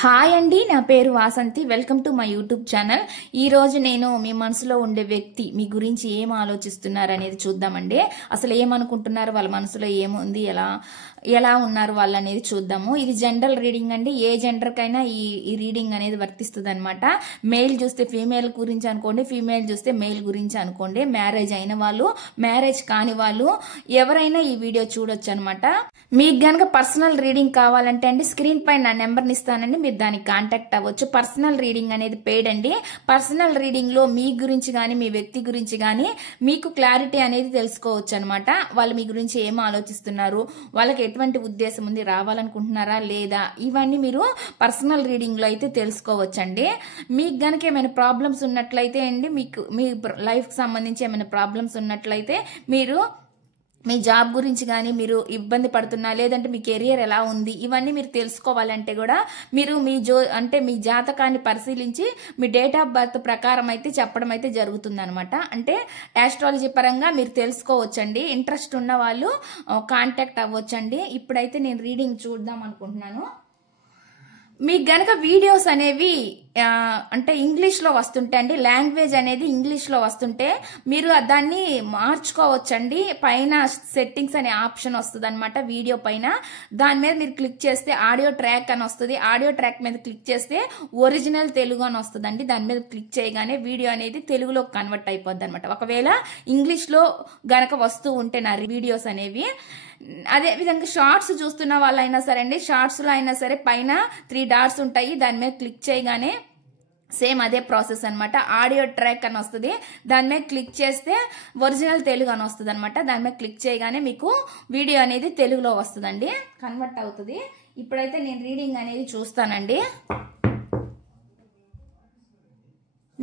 Hi అండి, నా పేరు Vasanthi. Welcome to my YouTube channel. ఈ రోజు నేను మీ మనసులో ఉండే వ్యక్తి మీ గురించి ఏం ఆలోచిస్తున్నారు అనేది చూద్దామండి. అసలు ఏమనుకుంటున్నారు, వాళ్ళ మనసులో ఏముంది, ఎలా ఉన్నారు వాళ్ళు అనేది చూద్దాము. ఇది జనరల్ రీడింగ్ అండి. ఏ జెండర్ కైనా ఈ రీడింగ్ అనేది వర్తిస్తుంది అనమాట. మేల్ చూస్తే ఫీమేల్ గురించి అనుకోండి, ఫీమేల్ చూస్తే మేల్ గురించి అనుకోండి. మ్యారేజ్ అయిన వాళ్ళు, మ్యారేజ్ కాని వాళ్ళు ఎవరైనా ఈ వీడియో చూడొచ్చు అనమాట. మీకు గనక పర్సనల్ రీడింగ్ కావాలంటే అండి, స్క్రీన్ పైన నా నెంబర్ని ఇస్తానండి, మీరు దానికి కాంటాక్ట్ అవ్వచ్చు. పర్సనల్ రీడింగ్ అనేది పెయిడ్ అండి. పర్సనల్ రీడింగ్ లో మీ గురించి గానీ, మీ వ్యక్తి గురించి గానీ మీకు క్లారిటీ అనేది తెలుసుకోవచ్చు అనమాట. వాళ్ళు మీ గురించి ఏం ఆలోచిస్తున్నారు, వాళ్ళకి ఎటువంటి ఉద్దేశం ఉంది, రావాలనుకుంటున్నారా లేదా, ఇవన్నీ మీరు పర్సనల్ రీడింగ్ లో అయితే తెలుసుకోవచ్చండి. మీకు గనక ఏమైనా ప్రాబ్లమ్స్ ఉన్నట్లయితే అండి, మీకు మీ లైఫ్ కి సంబంధించి ఏమైనా ప్రాబ్లమ్స్ ఉన్నట్లయితే మీరు మీ జాబ్ గురించి కానీ, మీరు ఇబ్బంది పడుతున్నా, లేదంటే మీ కెరియర్ ఎలా ఉంది, ఇవన్నీ మీరు తెలుసుకోవాలంటే కూడా మీరు మీ జాతకాన్ని పరిశీలించి మీ డేట్ ఆఫ్ బర్త్ ప్రకారం అయితే చెప్పడం అయితే జరుగుతుంది అనమాట. అంటే ఆస్ట్రాలజీ పరంగా మీరు తెలుసుకోవచ్చండి. ఇంట్రెస్ట్ ఉన్న వాళ్ళు కాంటాక్ట్ అవ్వచ్చండి. ఇప్పుడైతే నేను రీడింగ్ చూద్దాం అనుకుంటున్నాను. మీకు గనక వీడియోస్ అనేవి అంటే ఇంగ్లీష్లో వస్తుంటే అండి, లాంగ్వేజ్ అనేది ఇంగ్లీష్లో వస్తుంటే మీరు దాన్ని మార్చుకోవచ్చండి. పైన సెట్టింగ్స్ అనే ఆప్షన్ వస్తుంది అనమాట వీడియో పైన. దాని మీద మీరు క్లిక్ చేస్తే ఆడియో ట్రాక్ అని వస్తుంది. ఆడియో ట్రాక్ మీద క్లిక్ చేస్తే ఒరిజినల్ తెలుగు అని వస్తుందండి. దాని మీద క్లిక్ చేయగానే వీడియో అనేది తెలుగులో కన్వర్ట్ అయిపోద్ది అనమాట. ఒకవేళ ఇంగ్లీష్లో గనక వస్తూ ఉంటే నా వీడియోస్ అనేవి, అదే విధంగా షార్ట్స్ చూస్తున్న వాళ్ళైనా సరే అండి, షార్ట్స్ లో అయినా సరే పైన 3 డాట్స్ ఉంటాయి. దాని మీద క్లిక్ చేయగానే సేమ్ అదే ప్రాసెస్ అనమాట. ఆడియో ట్రాక్ అని వస్తుంది. దాని మీద క్లిక్ చేస్తే ఒరిజినల్ తెలుగు అని వస్తుంది అనమాట. దాని మీద క్లిక్ చేయగానే మీకు వీడియో అనేది తెలుగులో వస్తుందండి, కన్వర్ట్ అవుతుంది. ఇప్పుడైతే నేను రీడింగ్ అనేది చూస్తానండి.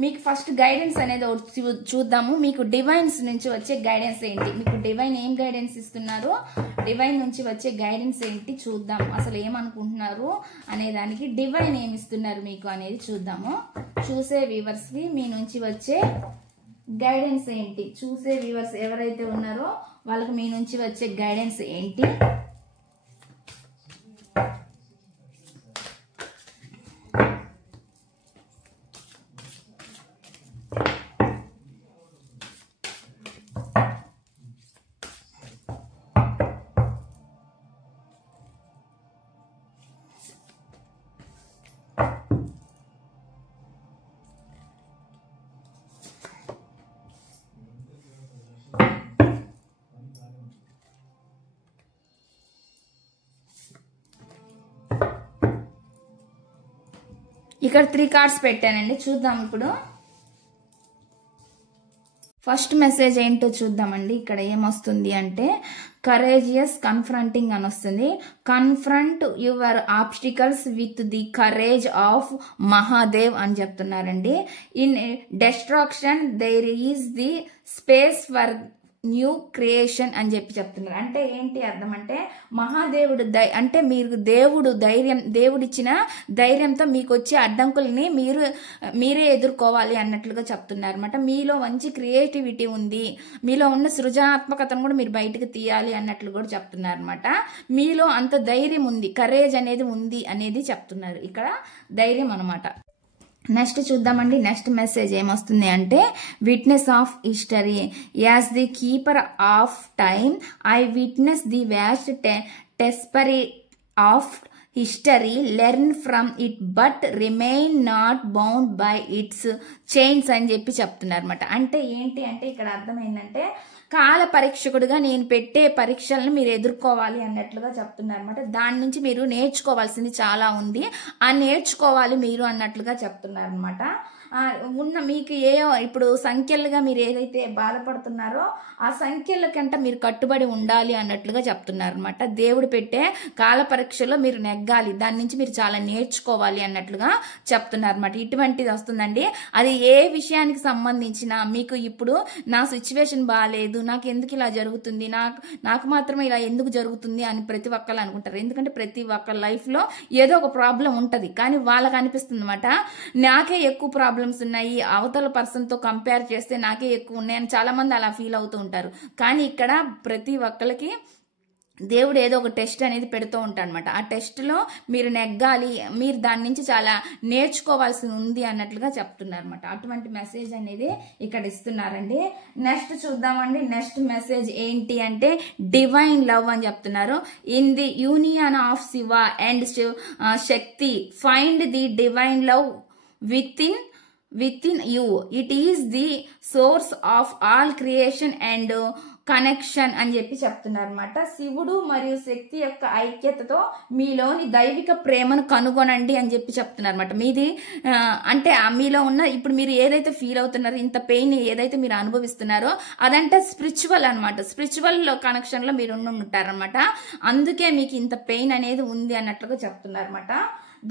మీకు ఫస్ట్ గైడెన్స్ అనేది చూద్దాము. మీకు డివైన్స్ నుంచి వచ్చే గైడెన్స్ ఏంటి, మీకు డివైన్ ఏం గైడెన్స్ ఇస్తున్నారు, డివైన్ నుంచి వచ్చే గైడెన్స్ ఏంటి చూద్దాం. అసలు ఏమనుకుంటున్నారు అనే దానికి డివైన్ ఏమి ఇస్తున్నారు మీకు అనేది చూద్దాము. చూసే వ్యూవర్స్ కి మీ నుంచి వచ్చే గైడెన్స్ ఏంటి, చూసే వ్యూవర్స్ ఎవరైతే ఉన్నారో వాళ్ళకి మీ నుంచి వచ్చే గైడెన్స్ ఏంటి. ఇక్కడ 3 కార్డ్స్ పెట్టానండి, చూద్దాం ఇప్పుడు. ఫస్ట్ మెసేజ్ ఏంటో చూద్దామండి. ఇక్కడ ఏమొస్తుంది అంటే కరేజియస్ కన్ఫ్రంటింగ్ అని వస్తుంది. Confront your obstacles with the courage of Mahadev అని చెప్తున్నారండి. In destruction there is the space for new creation అని చెప్తున్నారు. అంటే ఏంటి అర్థం అంటే, మహాదేవుడు అంటే మీరు దేవుడిచ్చిన ధైర్యంతో మీకు వచ్చే అడ్డంకుల్ని మీరే ఎదుర్కోవాలి అన్నట్లుగా చెప్తున్నారు అనమాట. మీలో మంచి క్రియేటివిటీ ఉంది, మీలో ఉన్న సృజనాత్మకతను కూడా మీరు బయటకు తీయాలి అన్నట్లు కూడా చెప్తున్నారు అనమాట. మీలో అంత ధైర్యం ఉంది, కరేజ్ అనేది ఉంది అనేది చెప్తున్నారు ఇక్కడ, ధైర్యం అనమాట. నెక్స్ట్ చూద్దామండి. నెక్స్ట్ మెసేజ్ ఏమొస్తుంది అంటే, witness of history as the keeper of time I witness the vast tapestry of history learn from it but remain not bound by its chains అని చెప్తున్నారు అనమాట. అంటే ఏంటి అంటే ఇక్కడ అర్థమైందంటే, కాల పరీక్షకుడుగా నేను పెట్టే పరీక్షలను మీరు ఎదుర్కోవాలి అన్నట్లుగా చెప్తున్నారు అనమాట. దాని నుంచి మీరు నేర్చుకోవాల్సింది చాలా ఉంది, ఆ నేర్చుకోవాలి మీరు అన్నట్లుగా చెప్తున్నారు అనమాట. మీకు ఇప్పుడు సంఖ్యలుగా మీరు ఏదైతే బాధపడుతున్నారో ఆ సంఖ్యల కంట మీరు కట్టుబడి ఉండాలి అన్నట్లుగా చెప్తున్నారు అనమాట. దేవుడు పెట్టే కాల పరీక్షలో మీరు నెగ్గాలి, దాని నుంచి మీరు చాలా నేర్చుకోవాలి అన్నట్లుగా చెప్తున్నారు అనమాట. ఇటువంటిది వస్తుందండి. అది ఏ విషయానికి సంబంధించిన, మీకు ఇప్పుడు నా సిచ్యువేషన్ బాగాలేదు, నాకు ఎందుకు ఇలా జరుగుతుంది, నాకు మాత్రమే ఇలా ఎందుకు జరుగుతుంది అని ప్రతి ఒక్కరు అనుకుంటారు. ఎందుకంటే ప్రతి ఒక్క లైఫ్ లో ఏదో ఒక ప్రాబ్లం ఉంటది, కానీ వాళ్ళకి అనిపిస్తుంది అనమాట నాకే ఎక్కువ ప్రాబ్లమ్స్ ఉన్నాయి, అవతల పర్సన్ తో కంపేర్ చేస్తే నాకే ఎక్కువ ఉన్నాయని చాలా మంది అలా ఫీల్ అవుతూ ఉంటారు. కానీ ఇక్కడ ప్రతి ఒక్కరికి దేవుడు ఏదో ఒక టెస్ట్ అనేది పెడుతూ ఉంటాడు అనమాట. ఆ టెస్ట్లో మీరు నెగ్గాలి, మీరు దాని నుంచి చాలా నేర్చుకోవాల్సి ఉంది అన్నట్లుగా చెప్తున్నారు అనమాట. అటువంటి మెసేజ్ అనేది ఇక్కడ ఇస్తున్నారండి. నెక్స్ట్ చూద్దామండి. నెక్స్ట్ మెసేజ్ ఏంటి అంటే డివైన్ లవ్ అని చెప్తున్నారు. In the union of Shiva and Shakti find the divine love within you. It is the source of all creation and connection అని చెప్పి చెప్తున్నారు అనమాట. శివుడు మరియు శక్తి యొక్క ఐక్యతతో మీలోని దైవిక ప్రేమను కనుగొనండి అని చెప్పి చెప్తున్నారు అనమాట. మీది అంటే మీలో ఉన్న ఇప్పుడు మీరు ఏదైతే ఫీల్ అవుతున్నారో, ఇంత పెయిన్ ఏదైతే మీరు అనుభవిస్తున్నారో అదంటే స్పిరిచువల్ అనమాట. స్పిరిచువల్ కనెక్షన్ లో మీరు ఉంటారనమాట. అందుకే మీకు ఇంత పెయిన్ అనేది ఉంది అన్నట్లుగా చెప్తున్నారు అనమాట.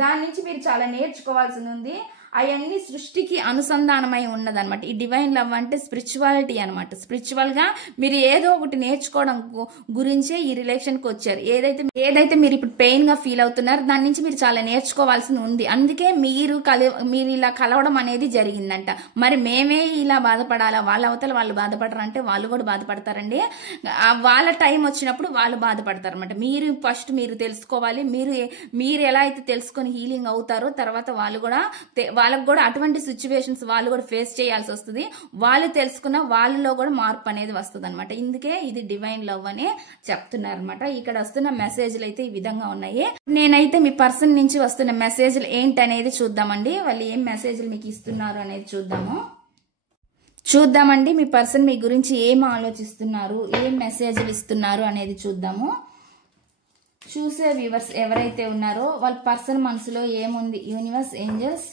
దాని నుంచి మీరు చాలా నేర్చుకోవాల్సి ఉంది. అవన్నీ సృష్టికి అనుసంధానమై ఉన్నదనమాట. ఈ డివైన్ లవ్ అంటే స్పిరిచువాలిటీ అనమాట. స్పిరిచువల్ గా మీరు ఏదో ఒకటి నేర్చుకోవడం గురించే ఈ రిలేషన్కి వచ్చారు. ఏదైతే మీరు ఇప్పుడు పెయిన్ గా ఫీల్ అవుతున్నారో దాని నుంచి మీరు చాలా నేర్చుకోవాల్సి ఉంది. అందుకే మీరు ఇలా కలవడం అనేది జరిగిందంట. మరి మేమే ఇలా బాధపడాలా, వాళ్ళ అవతల వాళ్ళు బాధపడరంటే వాళ్ళు కూడా బాధపడతారండి. వాళ్ళ టైం వచ్చినప్పుడు వాళ్ళు బాధపడతారు అనమాట. మీరు ఫస్ట్ మీరు తెలుసుకోవాలి. మీరు ఎలా అయితే తెలుసుకొని హీలింగ్ అవుతారో తర్వాత వాళ్ళకు కూడా అటువంటి సిచ్యువేషన్స్ వాళ్ళు కూడా ఫేస్ చేయాల్సి వస్తుంది. వాళ్ళు తెలుసుకున్న వాళ్ళలో కూడా మార్పు అనేది వస్తుంది అనమాట. ఇందుకే ఇది డివైన్ లవ్ అని చెప్తున్నారు అనమాట. ఇక్కడ వస్తున్న మెసేజ్లు అయితే ఈ విధంగా ఉన్నాయి. నేనైతే మీ పర్సన్ నుంచి వస్తున్న మెసేజ్లు ఏంటనేది చూద్దామండి. వాళ్ళు ఏం మెసేజ్లు మీకు ఇస్తున్నారు అనేది చూద్దామండి. మీ పర్సన్ మీ గురించి ఏం ఆలోచిస్తున్నారు, ఏం మెసేజ్లు ఇస్తున్నారు అనేది చూద్దాము. చూసే వ్యూవర్స్ ఎవరైతే ఉన్నారో వాళ్ళ పర్సన్ మనసులో ఏముంది, యూనివర్స్ ఏంజల్స్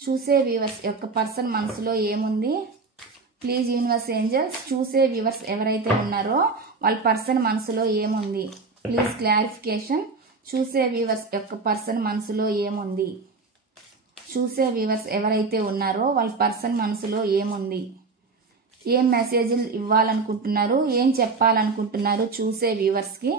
చూసే వ్యూవర్స్ యొక్క పర్సన్ మనసులో ఏముంది, ప్లీజ్ యూనివర్స్ ఏంజల్స్ చూసే వ్యూవర్స్ ఎవరైతే ఉన్నారో వాళ్ళ పర్సన్ మనసులో ఏముంది, ప్లీజ్ క్లారిఫికేషన్. చూసే వ్యూవర్స్ యొక్క పర్సన్ మనసులో ఏముంది, చూసే వ్యూవర్స్ ఎవరైతే ఉన్నారో వాళ్ళ పర్సన్ మనసులో ఏముంది, ఏం మెసేజ్లు ఇవ్వాలనుకుంటున్నారు, ఏం చెప్పాలనుకుంటున్నారు చూసే వ్యూవర్స్ కి.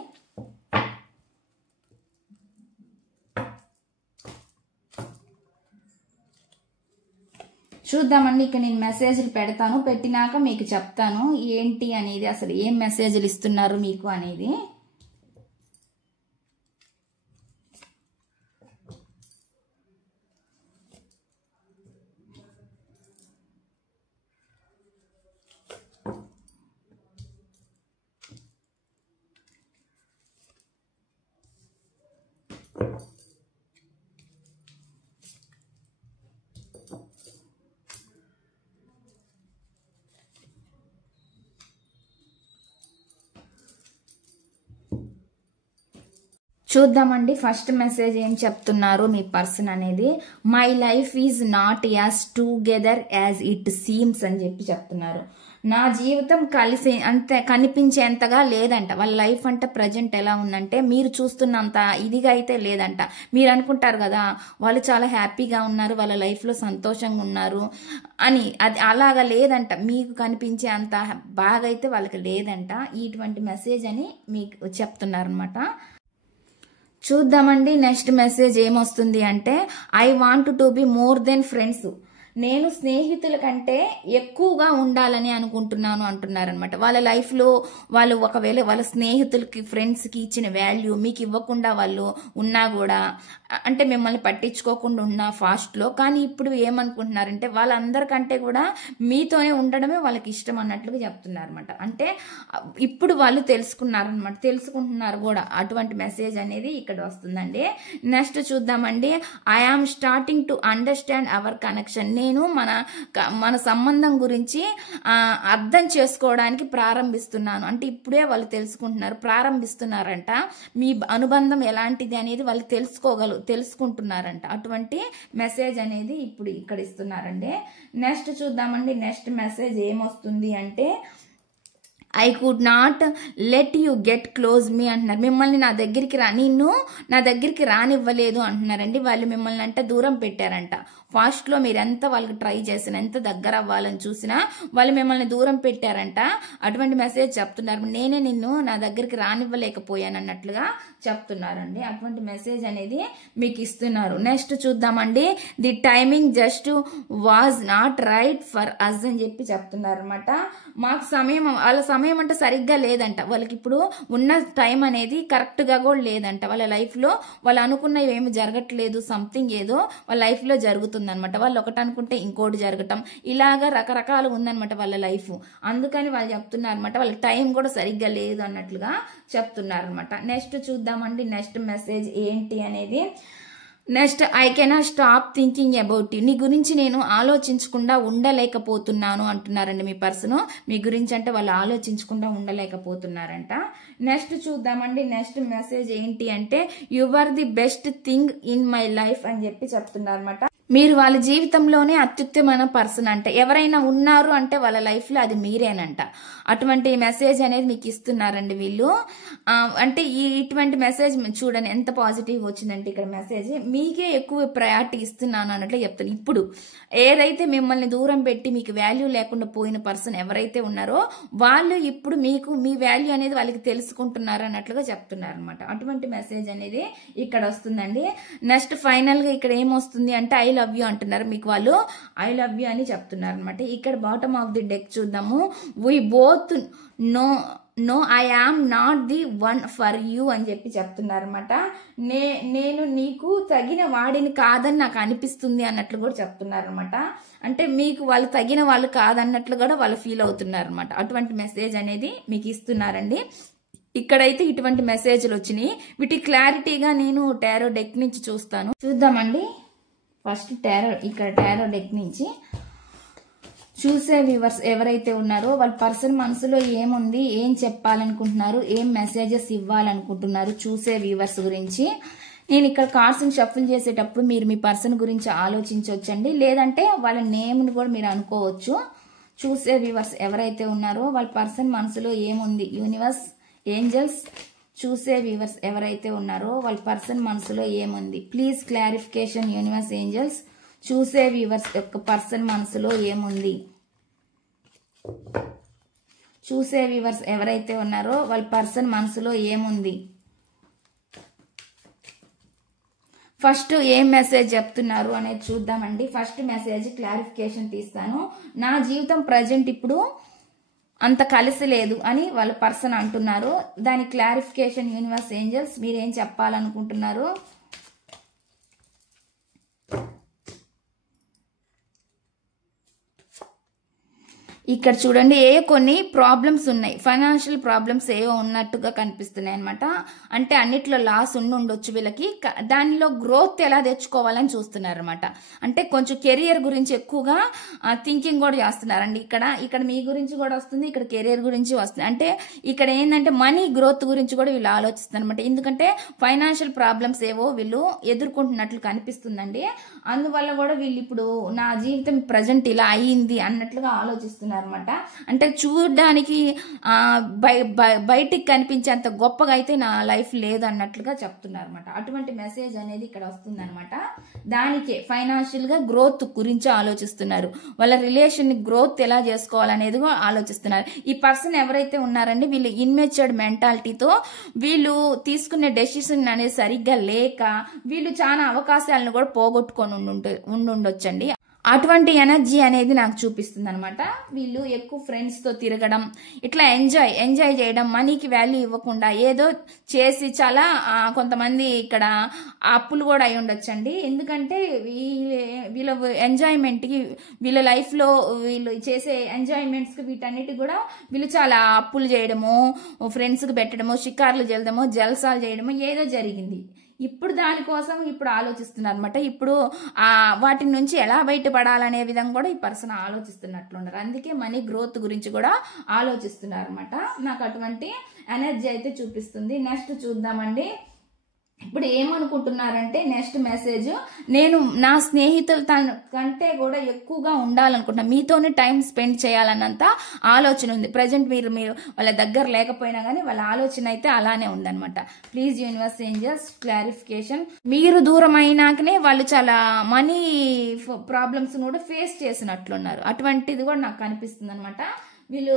చూద్దామండి. ఇక్కడ నేను మెసేజ్లు పెడతాను, పెట్టినాక మీకు చెప్తాను ఏంటి అనేది, అసలు ఏం మెసేజ్లు ఇస్తున్నారు మీకు అనేది. చూద్దామండి. ఫస్ట్ మెసేజ్ ఏం చెప్తున్నారు మీ పర్సన్ అనేది. My life is not as together as it seems అని చెప్పి చెప్తున్నారు. నా జీవితం కనిపించేంతగా లేదంట. వాళ్ళ లైఫ్ అంటే ప్రజెంట్ ఎలా ఉందంటే మీరు చూస్తున్నంత ఇదిగా అయితే లేదంట. మీరు అనుకుంటారు కదా వాళ్ళు చాలా హ్యాపీగా ఉన్నారు, వాళ్ళ లైఫ్లో సంతోషంగా ఉన్నారు అని, అది అలాగా లేదంట. మీకు కనిపించే అంత బాగా అయితే వాళ్ళకి లేదంట. ఇటువంటి మెసేజ్ అని మీకు చెప్తున్నారు అనమాట. చూద్దామండి. నెక్స్ట్ మెసేజ్ ఏమొస్తుంది అంటే I want to be more than friends. నేను స్నేహితుల కంటే ఎక్కువగా ఉండాలని అనుకుంటున్నాను అంటున్నారనమాట. వాళ్ళ లైఫ్లో వాళ్ళు ఒకవేళ వాళ్ళ స్నేహితులకి ఫ్రెండ్స్కి ఇచ్చిన వాల్యూ మీకు ఇవ్వకుండా వాళ్ళు ఉన్నా కూడా, అంటే మిమ్మల్ని పట్టించుకోకుండా ఉన్న ఫాస్ట్లో, కానీ ఇప్పుడు ఏమనుకుంటున్నారంటే వాళ్ళందరికంటే కూడా మీతోనే ఉండడమే వాళ్ళకి ఇష్టం అన్నట్లుగా చెప్తున్నారు అనమాట. అంటే ఇప్పుడు వాళ్ళు తెలుసుకుంటున్నారు కూడా. అటువంటి మెసేజ్ అనేది ఇక్కడ వస్తుందండి. నెక్స్ట్ చూద్దామండి. I am starting to understand our connection. నేను మన సంబంధం గురించి అర్థం చేసుకోవడానికి ప్రారంభిస్తున్నాను. అంటే ఇప్పుడే వాళ్ళు ప్రారంభిస్తున్నారంట. మీ అనుబంధం ఎలాంటిది అనేది వాళ్ళు తెలుసుకుంటున్నారంట. అటువంటి మెసేజ్ అనేది ఇప్పుడు ఇక్కడ ఇస్తున్నారండి. నెక్స్ట్ చూద్దామండి. నెక్స్ట్ మెసేజ్ ఏమొస్తుంది అంటే I could not let you get close me అంటున్నారు. మిమ్మల్ని నిన్ను నా దగ్గరికి రానివ్వలేదు అంటున్నారండి. వాళ్ళు మిమ్మల్ని అంటే దూరం పెట్టారంట. ఫాస్ట్లో మీరు ఎంత వాళ్ళకి ట్రై చేసినా, ఎంత దగ్గర అవ్వాలని చూసినా వాళ్ళు మిమ్మల్ని దూరం పెట్టారంట. అటువంటి మెసేజ్ చెప్తున్నారు. నేనే నిన్ను నా దగ్గరికి రానివ్వలేకపోయాను అన్నట్లుగా చెప్తున్నారండి. అటువంటి మెసేజ్ అనేది మీకు ఇస్తున్నారు. నెక్స్ట్ చూద్దామండి. The timing just was not right for us అని చెప్పి చెప్తున్నారు అనమాట. మాకు సమయం, వాళ్ళ సమయం అంటే సరిగ్గా లేదంట. వాళ్ళకి ఇప్పుడు ఉన్న టైం అనేది కరెక్ట్ గా కూడా లేదంట. వాళ్ళ లైఫ్ లో వాళ్ళు అనుకున్నవి ఏమి జరగట్లేదు, సంథింగ్ ఏదో వాళ్ళ లైఫ్ లో జరుగుతుంది అనమాట. వాళ్ళు ఒకటి అనుకుంటే ఇంకోటి జరగటం, ఇలాగా రకరకాలు ఉందనమాట వాళ్ళ లైఫ్. అందుకని వాళ్ళు చెప్తున్నారు అనమాట, వాళ్ళ టైం కూడా సరిగ్గా లేదు అన్నట్లుగా చెప్తున్నారు అనమాట. నెక్స్ట్ చూద్దామండి నెక్స్ట్ మెసేజ్ ఏంటి అనేది. Next, I cannot stop thinking about you. నీ గురించి నేను ఆలోచించకుండా ఉండలేకపోతున్నాను అంటున్నారండి మీ పర్సన్. మీ గురించి అంటే వాళ్ళు ఆలోచించకుండా ఉండలేకపోతున్నారంట. నెక్స్ట్ చూద్దామండి నెక్స్ట్ మెసేజ్ ఏంటి అంటే, you are the best thing in my life అని చెప్పి చెప్తున్నారు అనమాట. మీరు వాళ్ళ జీవితంలోనే అత్యుత్తమైన పర్సన్ అంట. ఎవరైనా ఉన్నారు అంటే వాళ్ళ లైఫ్ లో అది మీరేనంట. అటువంటి మెసేజ్ అనేది మీకు ఇస్తున్నారండి వీళ్ళు. అంటే ఇటువంటి మెసేజ్ చూడండి ఎంత పాజిటివ్ వచ్చిందంటే ఇక్కడ మెసేజ్ మీకే ఎక్కువ ప్రయారిటీ ఇస్తున్నాను అన్నట్లు చెప్తాను. ఇప్పుడు ఏదైతే మిమ్మల్ని దూరం పెట్టి మీకు వాల్యూ లేకుండా పోయిన పర్సన్ ఎవరైతే ఉన్నారో వాళ్ళు ఇప్పుడు మీకు మీ వాల్యూ అనేది వాళ్ళకి తెలుసుకుంటున్నారు అన్నట్లుగా చెప్తున్నారు అనమాట. అటువంటి మెసేజ్ అనేది ఇక్కడ వస్తుందండి. నెక్స్ట్ ఫైనల్ గా ఇక్కడ ఏమొస్తుంది అంటే, ఐ లవ్ యూ అంటున్నారు. మీకు వాళ్ళు ఐ లవ్ యూ అని చెప్తున్నారు అనమాట. ఇక్కడ బాటమ్ ఆఫ్ ది డెక్ చూద్దాము. We both know I am not the one for you అని చెప్పి చెప్తున్నారు అనమాట. నేను నీకు తగిన వాడిని కాదని నాకు అనిపిస్తుంది అన్నట్లు కూడా చెప్తున్నారు అనమాట. అంటే మీకు వాళ్ళు తగిన వాళ్ళు కాదన్నట్లు కూడా వాళ్ళు ఫీల్ అవుతున్నారు అనమాట. అటువంటి మెసేజ్ అనేది మీకు ఇస్తున్నారండి. ఇక్కడైతే ఇటువంటి మెసేజ్లు వచ్చినాయి. వీటి క్లారిటీగా నేను టారో డెక్ నుంచి చూద్దామండి. ఫస్ట్ టారో డెక్ నుంచి చూసే వ్యూవర్స్ ఎవరైతే ఉన్నారో వాళ్ళ పర్సన్ మనసులో ఏముంది, ఏం చెప్పాలనుకుంటున్నారు, ఏం మెసేజెస్ ఇవ్వాలనుకుంటున్నారు చూసే వ్యూవర్స్ గురించి. నేను ఇక్కడ కార్డ్స్ షఫుల్ చేసేటప్పుడు మీరు మీ పర్సన్ గురించి ఆలోచించవచ్చండి, లేదంటే వాళ్ళ నేమ్ని కూడా మీరు అనుకోవచ్చు. చూసే వ్యూవర్స్ ఎవరైతే ఉన్నారో వాళ్ళ పర్సన్ మనసులో ఏముంది, యూనివర్స్, ఏంజల్స్, చూసే వ్యూవర్స్ ఎవరైతే ఉన్నారో వాళ్ళ పర్సన్ మనసులో ఏముంది, ప్లీజ్ క్లారిఫికేషన్ యూనివర్స్, ఏంజల్స్. చూసే వ్యూవర్స్ యొక్క పర్సన్ మనసులో ఏముంది, చూసే వ్యూవర్స్ ఎవరైతే ఉన్నారో వాళ్ళ పర్సన్ మనసులో ఏముంది. ఫస్ట్ ఏం మెసేజ్ చెప్తున్నారు అనేది చూద్దామండి. ఫస్ట్ మెసేజ్ క్లారిఫికేషన్ తీస్తాను. నా జీవితం ప్రజెంట్ ఇప్పుడు అంత కలిసి లేదు అని వాళ్ళ పర్సన్ అంటున్నారు. దాని క్లారిఫికేషన్ యూనివర్స్, ఏంజల్స్ మీరేం చెప్పాలనుకుంటున్నారు. ఇక్కడ చూడండి కొన్ని ప్రాబ్లమ్స్ ఉన్నాయి, ఫైనాన్షియల్ ప్రాబ్లమ్స్ ఏవో ఉన్నట్టుగా కనిపిస్తున్నాయి అనమాట. అంటే అన్నిట్లో లాస్ ఉండొచ్చు వీళ్ళకి. దానిలో గ్రోత్ ఎలా తెచ్చుకోవాలని చూస్తున్నారు అనమాట. అంటే కొంచెం కెరియర్ గురించి ఎక్కువగా థింకింగ్ కూడా చేస్తున్నారండి. ఇక్కడ మీ గురించి కూడా వస్తుంది, ఇక్కడ కెరియర్ గురించి వస్తుంది. అంటే ఇక్కడ ఏంటంటే మనీ గ్రోత్ గురించి కూడా వీళ్ళు ఆలోచిస్తున్నారు అనమాట. ఎందుకంటే ఫైనాన్షియల్ ప్రాబ్లమ్స్ ఏవో వీళ్ళు ఎదుర్కొంటున్నట్లు కనిపిస్తుందండి. అందువల్ల కూడా వీళ్ళు ఇప్పుడు నా జీవితం ప్రజెంట్ ఇలా అయ్యింది అన్నట్లుగా ఆలోచిస్తున్నారు అనమాట. అంటే చూడడానికి బయటికి కనిపించేంత గొప్పగా అయితే నా లైఫ్ లేదు అన్నట్లుగా చెప్తున్నారు అనమాట. అటువంటి మెసేజ్ అనేది ఇక్కడ వస్తుంది అనమాట. దానికే ఫైనాన్షియల్ గా గ్రోత్ గురించి ఆలోచిస్తున్నారు. వాళ్ళ రిలేషన్ గ్రోత్ ఎలా చేసుకోవాలనేది కూడా ఆలోచిస్తున్నారు. ఈ పర్సన్ ఎవరైతే ఉన్నారండి వీళ్ళు ఇన్మెచ్యూర్డ్ మెంటాలిటీతో వీళ్ళు తీసుకునే డెసిషన్ అనేది సరిగ్గా లేక వీళ్ళు చాలా అవకాశాలను కూడా పోగొట్టుకొని ఉండుండొచ్చండి. అటువంటి ఎనర్జీ అనేది నాకు చూపిస్తుంది అనమాట. వీళ్ళు ఎక్కువ ఫ్రెండ్స్ తో తిరగడం, ఇట్లా ఎంజాయ్ చేయడం, మనీకి వాల్యూ ఇవ్వకుండా ఏదో చేసి చాలా కొంతమంది ఇక్కడ అప్పులు కూడా అయి ఉండొచ్చండి. ఎందుకంటే వీళ్ళ ఎంజాయ్మెంట్ కి, వీళ్ళ లైఫ్ లో వీళ్ళు చేసే ఎంజాయ్మెంట్స్ కి వీటన్నిటి కూడా వీళ్ళు చాలా అప్పులు చేయడము, ఫ్రెండ్స్ కి పెట్టడము, షికార్లు చేయడము, జల్సాలు చేయడము ఏదో జరిగింది. ఇప్పుడు దానికోసం ఇప్పుడు ఆలోచిస్తున్నారు అనమాట. ఇప్పుడు వాటి నుంచి ఎలా బయటపడాలనే విధంగా కూడా ఈ పర్సన్ ఆలోచిస్తున్నట్లున్నారు. అందుకే మనీ గ్రోత్ గురించి కూడా ఆలోచిస్తున్నారు అనమాట. నాకు అటువంటి ఎనర్జీ అయితే చూపిస్తుంది. నెక్స్ట్ చూద్దామండి. ఇప్పుడు ఏమనుకుంటున్నారంటే నెక్స్ట్ మెసేజ్, నేను నా స్నేహితుల కంటే కూడా ఎక్కువగా ఉండాలనుకుంటున్నా, మీతోనే టైం స్పెండ్ చేయాలన్నంత ఆలోచన ఉంది. ప్రజెంట్ మీరు వాళ్ళ దగ్గర లేకపోయినా కానీ వాళ్ళ ఆలోచన అయితే అలానే ఉందన్నమాట. Please universe, angels clarification. మీరు దూరం అయినాకనే వాళ్ళు చాలా మనీ ప్రాబ్లమ్స్ కూడా ఫేస్ చేసినట్లున్నారు. అటువంటిది కూడా నాకు కనిపిస్తుంది అనమాట. వీళ్ళు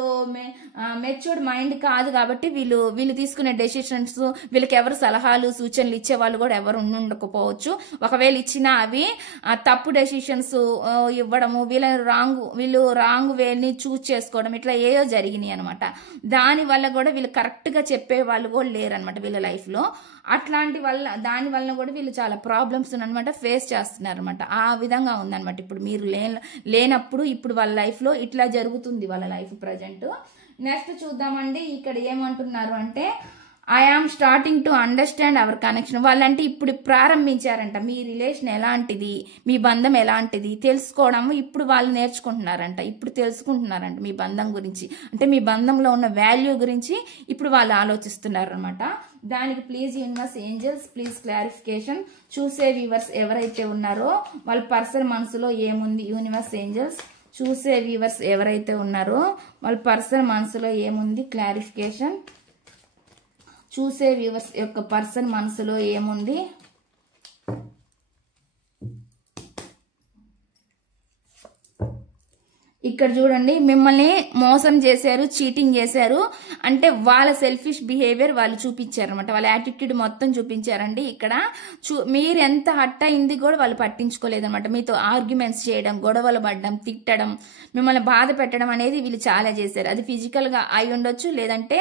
మెచ్యూర్డ్ మైండ్ కాదు కాబట్టి వీళ్ళు తీసుకునే డెసిషన్స్, వీళ్ళకి ఎవరు సలహాలు సూచనలు ఇచ్చే వాళ్ళు కూడా ఎవరు ఉండకపోవచ్చు. ఒకవేళ ఇచ్చినా అవి తప్పు డెసిషన్స్ ఇవ్వడము, వీళ్ళు రాంగ్ వేని చూస్ చేసుకోవడం, ఇట్లా ఏయో జరిగినాయి అనమాట. దాని వల్ల కూడా వీళ్ళు కరెక్ట్ గా చెప్పే వాళ్ళు కూడా లేరనమాట వీళ్ళ లైఫ్ లో. దాని వల్ల కూడా వీళ్ళు చాలా ప్రాబ్లమ్స్ అనమాట ఫేస్ చేస్తున్నారు అనమాట. ఆ విధంగా ఉందన్నమాట. ఇప్పుడు మీరు లేనప్పుడు ఇప్పుడు వాళ్ళ లైఫ్ లో ఇట్లా జరుగుతుంది వాళ్ళ లైఫ్ ప్రజెంట్. నెక్స్ట్ చూద్దామండి. ఇక్కడ ఏమంటున్నారు అంటే, I am starting to understand our connection. వాళ్ళంటే ఇప్పుడు ప్రారంభించారంట మీ రిలేషన్ ఎలాంటిది, మీ బంధం ఎలాంటిది తెలుసుకోవడం ఇప్పుడు వాళ్ళు నేర్చుకుంటున్నారంట. ఇప్పుడు తెలుసుకుంటున్నారంట మీ బంధం గురించి, అంటే మీ బంధంలో ఉన్న వాల్యూ గురించి ఇప్పుడు వాళ్ళు ఆలోచిస్తున్నారు అనమాట. దానికి please universe angels please clarification. చూసే వ్యూవర్స్ ఎవరైతే ఉన్నారో వాళ్ళ పర్సన్ మనసులో ఏముంది, యూనివర్స్ ఏంజల్స్ చూసే వ్యూవర్స్ ఎవరైతే ఉన్నారో వాళ్ళ పర్సన్ మనసులో ఏముంది, క్లారిఫికేషన్. చూసే వ్యూవర్స్ యొక్క పర్సన్ మనసులో ఏముంది, ఇక్కడ చూడండి. మిమ్మల్ని మోసం చేశారు, చీటింగ్ చేశారు అంటే వాళ్ళ సెల్ఫిష్ బిహేవియర్ వాళ్ళు చూపించారు అనమాట. వాళ్ళ యాటిట్యూడ్ మొత్తం చూపించారండి. ఇక్కడ మీరు ఎంత హట్ అయింది కూడా వాళ్ళు పట్టించుకోలేదన్నమాట. మీతో ఆర్గ్యుమెంట్స్ చేయడం, గొడవలు పడడం, తిట్టడం, మిమ్మల్ని బాధ పెట్టడం అనేది వీళ్ళు చాలా చేశారు. అది ఫిజికల్ గా అయి ఉండొచ్చు, లేదంటే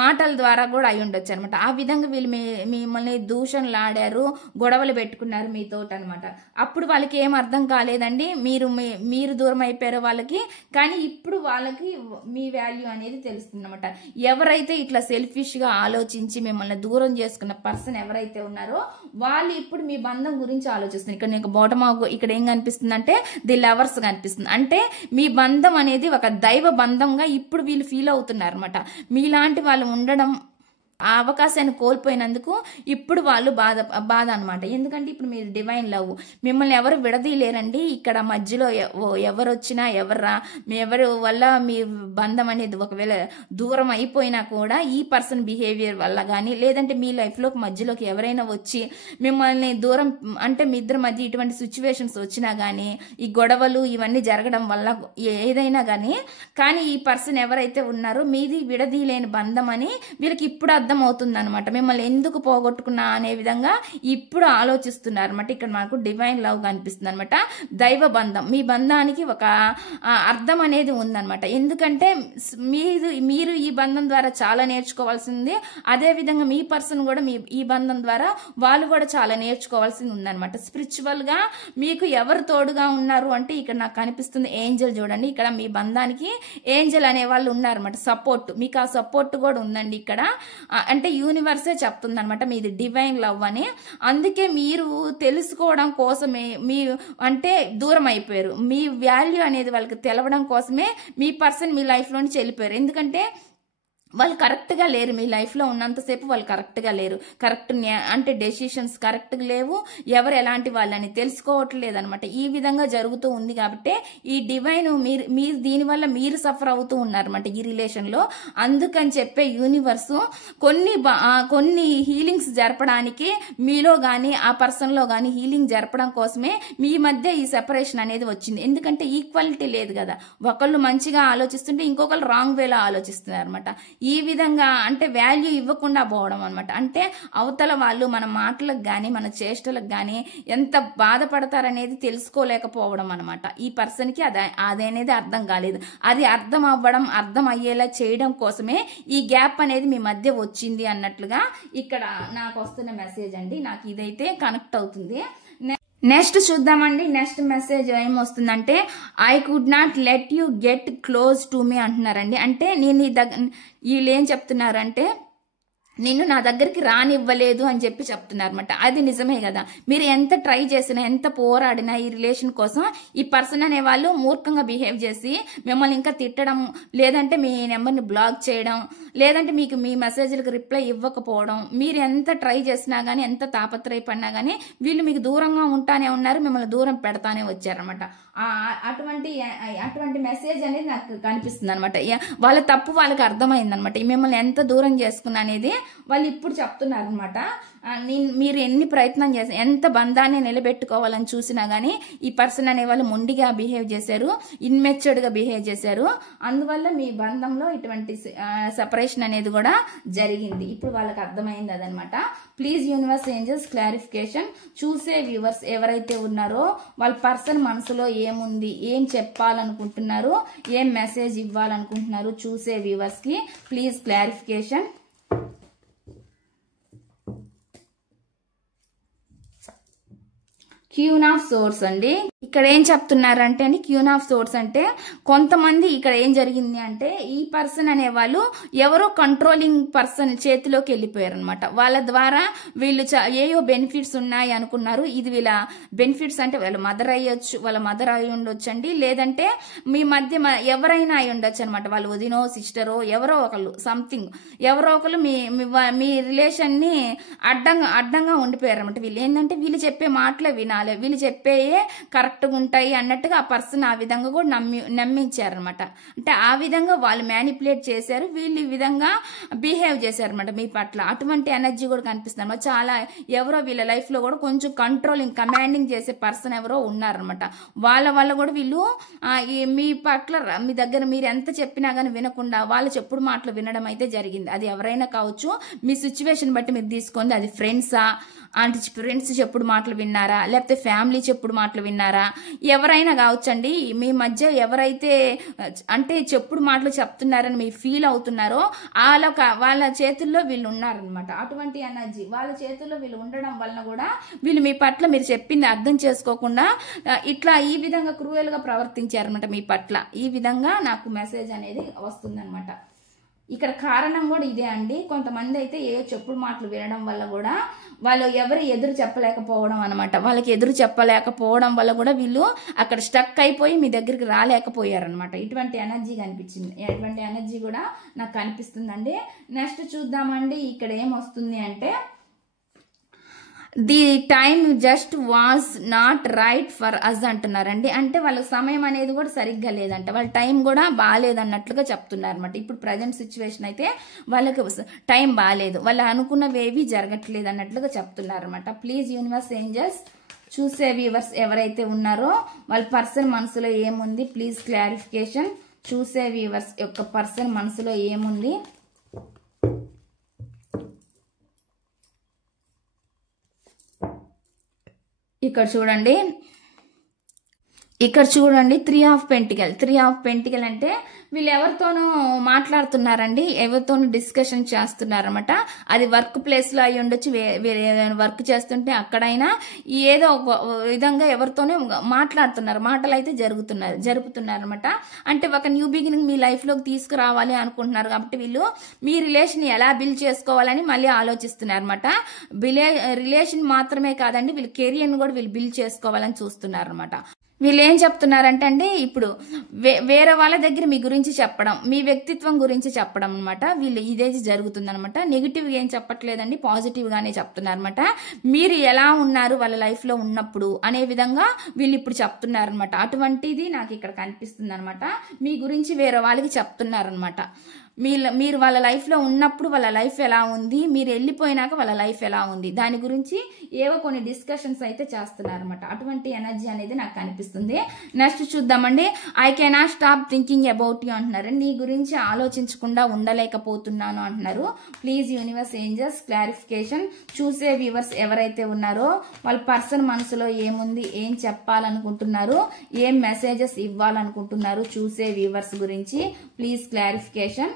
మాటల ద్వారా కూడా అయి ఉండొచ్చు అనమాట. ఆ విధంగా వీళ్ళు మిమ్మల్ని దూషణలాడారు, గొడవలు పెట్టుకున్నారు మీతోటి అనమాట. అప్పుడు వాళ్ళకి ఏం అర్థం కాలేదండి, మీరు దూరం అయిపోయారు వాళ్ళకి. కానీ ఇప్పుడు వాళ్ళకి మీ వాల్యూ అనేది తెలుస్తుంది అనమాట. ఎవరైతే ఇట్లా సెల్ఫిష్ గా ఆలోచించి మిమ్మల్ని దూరం చేసుకున్న పర్సన్ ఎవరైతే ఉన్నారో వాళ్ళు ఇప్పుడు మీ బంధం గురించి ఆలోచిస్తున్నారు. ఇక్కడ నీకు బాటమ్ ఇక్కడ ఏం కనిపిస్తుంది అంటే ది లవర్స్ కనిపిస్తుంది. అంటే మీ బంధం అనేది ఒక దైవ బంధంగా ఇప్పుడు వీళ్ళు ఫీల్ అవుతున్నారు అనమాట. మీలాంటి వాళ్ళు ఉండడం, ఆ అవకాశాన్ని కోల్పోయినందుకు ఇప్పుడు వాళ్ళు బాధ అనమాట. ఎందుకంటే ఇప్పుడు మీరు డివైన్ లవ్, మిమ్మల్ని ఎవరు విడదీయలేరండి. ఇక్కడ మధ్యలో ఎవరు వచ్చినా ఎవరి వల్ల మీ బంధం అనేది ఒకవేళ దూరం అయిపోయినా కూడా ఈ పర్సన్ బిహేవియర్ వల్ల కానీ, లేదంటే మీ లైఫ్లోకి మధ్యలోకి ఎవరైనా వచ్చి మిమ్మల్ని దూరం, అంటే మీ ఇద్దరి మధ్య ఇటువంటి సిచ్యువేషన్స్ వచ్చినా కానీ, ఈ గొడవలు ఇవన్నీ జరగడం వల్ల ఏదైనా కానీ ఈ పర్సన్ ఎవరైతే ఉన్నారో మీది విడదీయలేని బంధం అని వీళ్ళకి ఇప్పుడు అర్థమవుతుంది అనమాట. మిమ్మల్ని ఎందుకు పోగొట్టుకున్నా అనే విధంగా ఇప్పుడు ఆలోచిస్తున్నారు అనమాట. ఇక్కడ మనకు డివైన్ లవ్ కనిపిస్తుంది అనమాట. దైవ బంధం, మీ బంధానికి ఒక అర్థం అనేది ఉందన్నమాట. ఎందుకంటే మీరు ఈ బంధం ద్వారా చాలా నేర్చుకోవాల్సింది, అదే విధంగా మీ పర్సన్ కూడా ఈ బంధం ద్వారా వాళ్ళు కూడా చాలా నేర్చుకోవాల్సింది ఉందన్నమాట. స్పిరిచువల్ గా మీకు ఎవరు తోడుగా ఉన్నారు అంటే ఇక్కడ నాకు కనిపిస్తుంది ఏంజల్. చూడండి, ఇక్కడ మీ బంధానికి ఏంజల్ అనే వాళ్ళు ఉన్నారన్నమాట. సపోర్ట్, మీకు ఆ సపోర్ట్ కూడా ఉందండి ఇక్కడ. అంటే యూనివర్సే చెప్తుంది అనమాట మీది డివైన్ లవ్ అని. అందుకే మీరు తెలుసుకోవడం కోసమే అంటే దూరం అయిపోయారు. మీ వాల్యూ అనేది వాళ్ళకి తెలవడం కోసమే మీ పర్సన్ మీ లైఫ్ లో నుంచి వెళ్ళిపోయారు. ఎందుకంటే వాళ్ళు కరెక్ట్గా లేరు, మీ లైఫ్లో ఉన్నంతసేపు వాళ్ళు కరెక్ట్గా లేరు. అంటే డెసిషన్స్ కరెక్ట్గా లేవు, ఎవరు ఎలాంటి వాళ్ళని తెలుసుకోవట్లేదు అనమాట. ఈ విధంగా జరుగుతూ ఉంది కాబట్టి ఈ డివైన్ మీరు దీనివల్ల మీరు సఫర్ అవుతూ ఉన్నారన్నమాట ఈ రిలేషన్లో. అందుకని చెప్పే యూనివర్స్ కొన్ని హీలింగ్స్ జరపడానికి మీలో కానీ ఆ పర్సన్లో కానీ హీలింగ్ జరపడం కోసమే మీ మధ్య ఈ సెపరేషన్ అనేది వచ్చింది. ఎందుకంటే ఈక్వాలిటీ లేదు కదా, ఒకళ్ళు మంచిగా ఆలోచిస్తుంటే ఇంకొకళ్ళు రాంగ్ వేలో ఆలోచిస్తున్నారు అనమాట. ఈ విధంగా అంటే వాల్యూ ఇవ్వకుండా పోవడం అనమాట. అంటే అవతల వాళ్ళు మన మాటలకు కానీ మన చేష్టలకు కానీ ఎంత బాధపడతారనేది తెలుసుకోలేకపోవడం అనమాట. ఈ పర్సన్కి అదనేది అర్థం కాలేదు. అది అర్థం అయ్యేలా చేయడం కోసమే ఈ గ్యాప్ అనేది మీ మధ్య వచ్చింది అన్నట్లుగా ఇక్కడ నాకు వస్తున్న మెసేజ్ అండి. నాకు ఇదైతే కనెక్ట్ అవుతుంది. నెక్స్ట్ చూద్దామండి. నెక్స్ట్ మెసేజ్ ఏమొస్తుందంటే, I could not let you get close to me అంటున్నారండి. అంటే నేను వీళ్ళు ఏం చెప్తున్నారంటే నిన్ను నా దగ్గరికి రానివ్వలేదు అని చెప్పి చెప్తున్నారు అనమాట. అది నిజమే కదా. మీరు ఎంత ట్రై చేసినా, ఎంత పోరాడినా ఈ రిలేషన్ కోసం ఈ పర్సన్ అనే వాళ్ళు మూర్ఖంగా బిహేవ్ చేసి మిమ్మల్ని ఇంకా తిట్టడం, లేదంటే మీ నెంబర్ని బ్లాక్ చేయడం, లేదంటే మీకు మీ మెసేజ్లకు రిప్లై ఇవ్వకపోవడం, మీరు ఎంత ట్రై చేసినా కానీ, ఎంత తాపత్రయపడినా కానీ వీళ్ళు మీకు దూరంగా ఉంటానే ఉన్నారు, మిమ్మల్ని దూరం పెడతానే వచ్చారనమాట. అటువంటి మెసేజ్ అనేది నాకు కనిపిస్తుంది అనమాట. వాళ్ళ తప్పు వాళ్ళకి అర్థమైంది అనమాట. మిమ్మల్ని ఎంత దూరం చేసుకున్నా అనేది వాళ్ళు ఇప్పుడు చెప్తున్నారు అనమాట. మీరు ఎన్ని ప్రయత్నం చేసి ఎంత బంధాన్ని నిలబెట్టుకోవాలని చూసినా గానీ ఈ పర్సన్ అనే వాళ్ళు మొండిగా బిహేవ్ చేశారు, ఇన్మెచ్యూర్డ్ గా బిహేవ్ చేశారు. అందువల్ల మీ బంధంలో ఇటువంటి సెపరేషన్ అనేది కూడా జరిగింది. ఇప్పుడు వాళ్ళకి అర్థమైంది అదనమాట. Please universe angels clarification. చూసే వ్యూవర్స్ ఎవరైతే ఉన్నారో వాళ్ళ పర్సన్ మనసులో ఏముంది, ఏం చెప్పాలనుకుంటున్నారు, ఏం మెసేజ్ ఇవ్వాలనుకుంటున్నారు చూసే వ్యూవర్స్ కి please clarification. Queen of swords అండి. ఇక్కడ ఏం చెప్తున్నారంటే అండి, క్యూన్ ఆఫ్ సోర్స్ అంటే కొంతమంది ఇక్కడ ఏం జరిగింది అంటే ఈ పర్సన్ అనే వాళ్ళు ఎవరో కంట్రోలింగ్ పర్సన్ చేతిలోకి వెళ్ళిపోయారు అనమాట. వాళ్ళ ద్వారా వీళ్ళు ఏయో బెనిఫిట్స్ ఉన్నాయి అనుకున్నారు. ఇది వీళ్ళ బెనిఫిట్స్ అంటే వాళ్ళ మదర్ అయ్యొచ్చు, వాళ్ళ మదర్ అయి ఉండొచ్చు అండి, లేదంటే మీ మధ్య ఎవరైనా అయి ఉండొచ్చు అనమాట. వాళ్ళు వదినో సిస్టరో ఎవరో ఒకళ్ళు సంథింగ్ ఎవరో ఒకళ్ళు మీ రిలేషన్ ని అడ్డంగా ఉండిపోయారు అనమాట. వీళ్ళు ఏంటంటే వీళ్ళు చెప్పే మాటలే వినాలి, వీళ్ళు చెప్పేయే కరెక్ట్గా ఉంటాయి అన్నట్టుగా ఆ పర్సన్ ఆ విధంగా కూడా నమ్మించారనమాట. అంటే ఆ విధంగా వాళ్ళు మ్యానిపులేట్ చేశారు, వీళ్ళు ఈ విధంగా బిహేవ్ చేశారనమాట మీ పట్ల. అటువంటి ఎనర్జీ కూడా కనిపిస్తుంది అనమాట. చాలా ఎవరో వీళ్ళ లైఫ్ లో కూడా కొంచెం కంట్రోలింగ్ కమాండింగ్ చేసే పర్సన్ ఎవరో ఉన్నారనమాట. వాళ్ళ వల్ల కూడా వీళ్ళు మీ పట్ల మీ దగ్గర మీరు ఎంత చెప్పినా కానీ వినకుండా వాళ్ళ చెప్పుడు మాటలు వినడం అయితే జరిగింది. అది ఎవరైనా కావచ్చు, మీ సిచ్యువేషన్ బట్టి మీరు తీసుకోండి. అది ఫ్రెండ్సా అంటే ఫ్రెండ్స్ చెప్పుడు మాటలు విన్నారా, లేకపోతే ఫ్యామిలీ చెప్పుడు మాటలు విన్నారా, ఎవరైనా కావచ్చండి. మీ మధ్య ఎవరైతే అంటే చెప్పుడు మాటలు చెప్తున్నారని మీరు ఫీల్ అవుతున్నారో వాళ్ళ చేతుల్లో వీళ్ళు ఉన్నారనమాట. అటువంటి ఎనర్జీ వాళ్ళ చేతుల్లో వీళ్ళు ఉండడం వలన కూడా వీళ్ళు మీ పట్ల మీరు చెప్పింది అర్థం చేసుకోకుండా ఇట్లా ఈ విధంగా క్రూయల్ గా ప్రవర్తించారనమాట మీ పట్ల. ఈ విధంగా నాకు మెసేజ్ అనేది వస్తుందన్నమాట. ఇక్కడ కారణం కూడా ఇదే అండి. కొంతమంది అయితే ఏ చెప్పుడు మాటలు వినడం వల్ల కూడా వాళ్ళు ఎవరు ఎదురు చెప్పలేకపోవడం అనమాట. వాళ్ళకి ఎదురు చెప్పలేకపోవడం వల్ల కూడా వీళ్ళు అక్కడ స్టక్ అయిపోయి మీ దగ్గరికి రాలేకపోయారనమాట. ఇటువంటి ఎనర్జీ కనిపించింది. ఇటువంటి ఎనర్జీ కూడా నాకు కనిపిస్తుందండి. నెక్స్ట్ చూద్దామండి. ఇక్కడ ఏం వస్తుంది అంటే the time just was not right for us అంటున్నారండి. అంటే వాళ్ళ సమయం అనేది కూడా సరిగ్గా లేదంట, వాళ్ళ టైం కూడా బాగాలేదన్నట్లుగా చెప్తున్నారు అనమాట. ఇప్పుడు ప్రజెంట్ సిచ్యువేషన్ అయితే వాళ్ళకి టైం బాగాలేదు, వాళ్ళు అనుకున్నవేవి జరగట్లేదు అన్నట్లుగా చెప్తున్నారు అనమాట. ప్లీజ్ యూనివర్స్ ఏంజల్స్ చూసే వ్యూవర్స్ ఎవరైతే ఉన్నారో వాళ్ళ పర్సన్ మనసులో ఏముంది ప్లీజ్ క్లారిఫికేషన్. చూసే వ్యూవర్స్ యొక్క పర్సన్ మనసులో ఏముంది. ఇక్కడ చూడండి 3 ఆఫ్ పెంటికల్. 3 ఆఫ్ పెంటికల్ అంటే వీళ్ళు ఎవరితోనూ మాట్లాడుతున్నారండి, ఎవరితోనూ డిస్కషన్ చేస్తున్నారన్నమాట. అది వర్క్ ప్లేస్ లో అయి ఉండొచ్చు, వేరే వర్క్ చేస్తుంటే అక్కడైనా ఏదో ఒక విధంగా ఎవరితోనే మాట్లాడుతున్నారు, మాటలు అయితే జరుపుతున్నారు అనమాట. అంటే ఒక న్యూ బిగినింగ్ మీ లైఫ్ లోకి తీసుకురావాలి అనుకుంటున్నారు కాబట్టి వీళ్ళు మీ రిలేషన్ ఎలా బిల్డ్ చేసుకోవాలని మళ్ళీ ఆలోచిస్తున్నారు అనమాట. రిలేషన్ మాత్రమే కాదండి, వీళ్ళు కెరియర్ ని కూడా వీళ్ళు బిల్డ్ చేసుకోవాలని చూస్తున్నారు అనమాట. వీళ్ళు ఏం చెప్తున్నారంటే అండి, ఇప్పుడు వేరే వాళ్ళ దగ్గర మీ గురించి చెప్పడం, మీ వ్యక్తిత్వం గురించి చెప్పడం అనమాట. వీళ్ళు ఇదే జరుగుతుంది అనమాట. నెగిటివ్ ఏం చెప్పట్లేదండి, పాజిటివ్ గానే చెప్తున్నారు అనమాట. మీరు ఎలా ఉన్నారు వాళ్ళ లైఫ్ లో ఉన్నప్పుడు అనే విధంగా వీళ్ళు ఇప్పుడు చెప్తున్నారు అనమాట. అటువంటిది నాకు ఇక్కడ కనిపిస్తుంది అనమాట. మీ గురించి వేరే వాళ్ళకి చెప్తున్నారు అనమాట. మీరు వాళ్ళ లైఫ్ లో ఉన్నప్పుడు వాళ్ళ లైఫ్ ఎలా ఉంది, మీరు వెళ్ళిపోయినాక వాళ్ళ లైఫ్ ఎలా ఉంది, దాని గురించి ఏవో కొన్ని డిస్కషన్స్ అయితే చేస్తున్నారు అనమాట. అటువంటి ఎనర్జీ అనేది నాకు కనిపిస్తుంది. నెక్స్ట్ చూద్దామండి. I cannot stop thinking about you అంటున్నారు. నీ గురించి ఆలోచించకుండా ఉండలేకపోతున్నాను అంటున్నారు. Please universe angels clarification. చూసే వ్యూవర్స్ ఎవరైతే ఉన్నారో వాళ్ళ పర్సన్ మనసులో ఏముంది, ఏం చెప్పాలనుకుంటున్నారు, ఏం మెసేజెస్ ఇవ్వాలనుకుంటున్నారు చూసే వ్యూవర్స్ గురించి please clarification.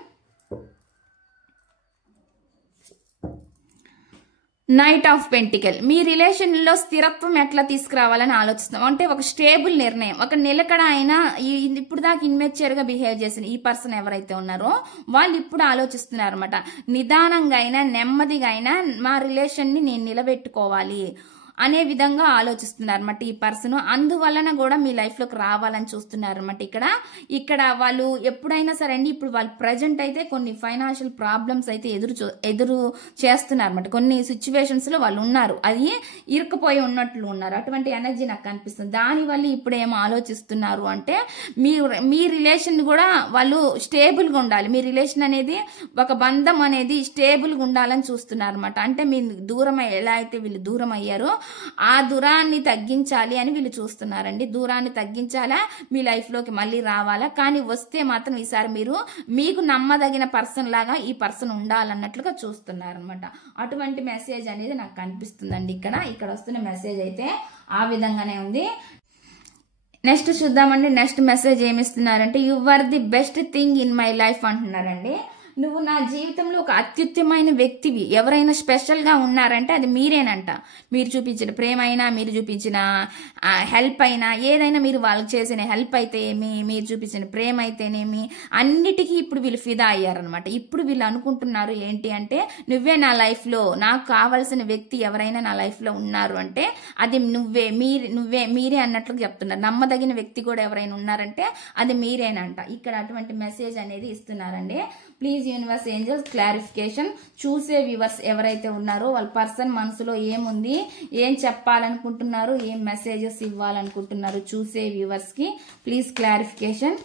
Knight of pentacle. Me relation లో స్థిరత్వం ఎట్లా తీసుకురావాలని ఆలోచిస్తున్నాం. అంటే ఒక స్టేబుల్ నిర్ణయం, ఒక నిలకడ అయినా ఇప్పుడు దాకా ఇన్మెచ్యూర్ గా బిహేవ్ చేసిన ఈ పర్సన్ ఎవరైతే ఉన్నారో వాళ్ళు ఇప్పుడు ఆలోచిస్తున్నారు అనమాట. నిదానంగా అయినా నెమ్మదిగా అయినా మా రిలేషన్ ని నేను నిలబెట్టుకోవాలి, అనే విధంగా ఆలోచిస్తున్నారు అనమాట ఈ పర్సన్. అందువలన కూడా మీ లైఫ్లోకి రావాలని చూస్తున్నారు అనమాట. ఇక్కడ వాళ్ళు ఎప్పుడైనా సరే అండి, ఇప్పుడు వాళ్ళు ప్రజెంట్ అయితే కొన్ని ఫైనాన్షియల్ ప్రాబ్లమ్స్ అయితే ఎదురు చేస్తున్నారు అనమాట. కొన్ని సిచ్యువేషన్స్ లో వాళ్ళు ఉన్నారు, అది ఇరుక్కుపోయి ఉన్నట్లు ఉన్నారు. అటువంటి ఎనర్జీ నాకు కనిపిస్తుంది. దానివల్ల ఇప్పుడు ఏం ఆలోచిస్తున్నారు అంటే మీ రిలేషన్ కూడా వాళ్ళు స్టేబుల్ గా ఉండాలి. మీ రిలేషన్ అనేది, ఒక బంధం అనేది స్టేబుల్ గా ఉండాలని చూస్తున్నారు అనమాట. అంటే మీ దూరం ఎలా అయితే వీళ్ళు దూరం అయ్యారో ఆ దూరాన్ని తగ్గించాలి అని వీళ్ళు చూస్తున్నారండి. దూరాన్ని తగ్గించాలా, మీ లైఫ్ లోకి మళ్ళీ రావాలా, కానీ వస్తే మాత్రం ఈసారి మీకు నమ్మదగిన పర్సన్ లాగా ఈ పర్సన్ ఉండాలన్నట్లుగా చూస్తున్నారు అనమాట. అటువంటి మెసేజ్ అనేది నాకు కనిపిస్తుందండి. ఇక్కడ వస్తున్న మెసేజ్ అయితే ఆ విధంగానే ఉంది. నెక్స్ట్ చూద్దామండి. నెక్స్ట్ మెసేజ్ ఏమిస్తున్నారంటే, you are the best thing in my life అంటున్నారండి. నువ్వు నా జీవితంలో ఒక అత్యుత్తమైన వ్యక్తివి. ఎవరైనా స్పెషల్ గా ఉన్నారంటే అది మీరేనంట. మీరు చూపించిన ప్రేమ అయినా, మీరు చూపించిన హెల్ప్ అయినా, ఏదైనా మీరు వాళ్ళకి చేసిన హెల్ప్ అయితే ఏమి, మీరు చూపించిన ప్రేమ అయితేనేమి, అన్నిటికీ ఇప్పుడు వీళ్ళు ఫిదా అయ్యారనమాట. ఇప్పుడు వీళ్ళు అనుకుంటున్నారు ఏంటి అంటే, నువ్వే నా లైఫ్ లో, నాకు కావలసిన వ్యక్తి ఎవరైనా నా లైఫ్ లో ఉన్నారు అంటే అది మీరే అన్నట్లు చెప్తున్నారు. నమ్మదగిన వ్యక్తి కూడా ఎవరైనా ఉన్నారంటే అది మీరేనంట. ఇక్కడ అటువంటి మెసేజ్ అనేది ఇస్తున్నారండి. Please universe angels clarification. చూసే వ్యూవర్స్ ఎవరైతే ఉన్నారో వాళ్ళ పర్సన్ మనసులో ఏముంది, ఏం చెప్పాలనుకుంటున్నారు, ఏం మెసేజెస్ ఇవ్వాలనుకుంటున్నారు చూసే వ్యూవర్స్ కి ప్లీజ్ క్లారిఫికేషన్.